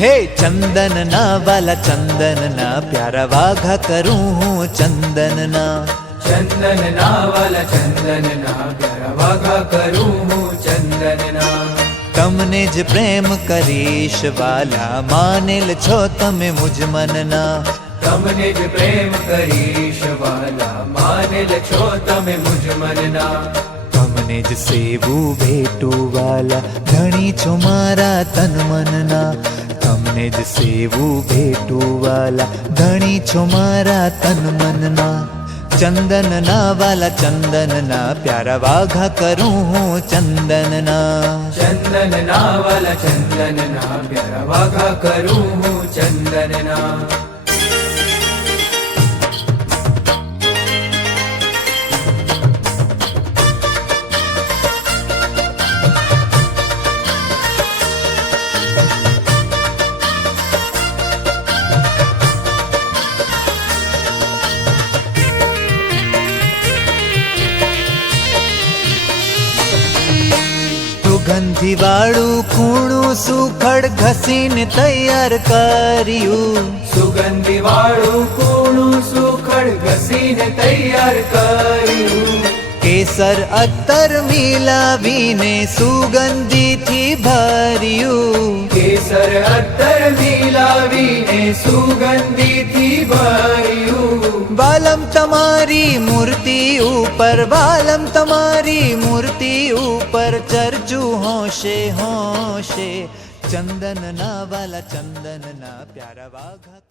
हे चंदन ना वाला चंदन ना प्यारा वाघा करूं हूँ चंदन ना। चंदन ना वाला चंदन ना प्यारा वाघा करूं हूँ चंदन ना। तमने ज प्रेम करीश वाला मानेल छो तमे मुझ मनना। तमने ज प्रेम करीश वाला मानेल छो तमे मुझ मनना। तमने ज सेवू भेटू वाला धणी छो मारा तन मनना। तमने ज सेवू भेटू वाला धणी छो मारा तन मनना। चंदन ना वाला चंदन ना प्यारा वाघा करूं हूँ चंदन ना। चंदन ना वाला चंदन ना प्यारा वाघा करूं हूँ चंदन ना। સુગંધી વાળું કૂણું સુખડ ઘસીને તૈયાર કર્યું। સુગંધી વાળું કૂણું સુખડ ઘસીને તૈયાર કર્યું। કેસર અત્તર મિલાવીને સુગંધીથી ભર્યું। કેસર અત્તર મિલાવીને સુગંધીથી ભર્યું। વાલમ તમારી મૂર્તિ ઉપર વાલમ તમારી મૂર્તિ ઉપર ચર્ચું હોશે હોશે। ચંદન ના વાલા ચંદન ના પ્યારા વાઘા।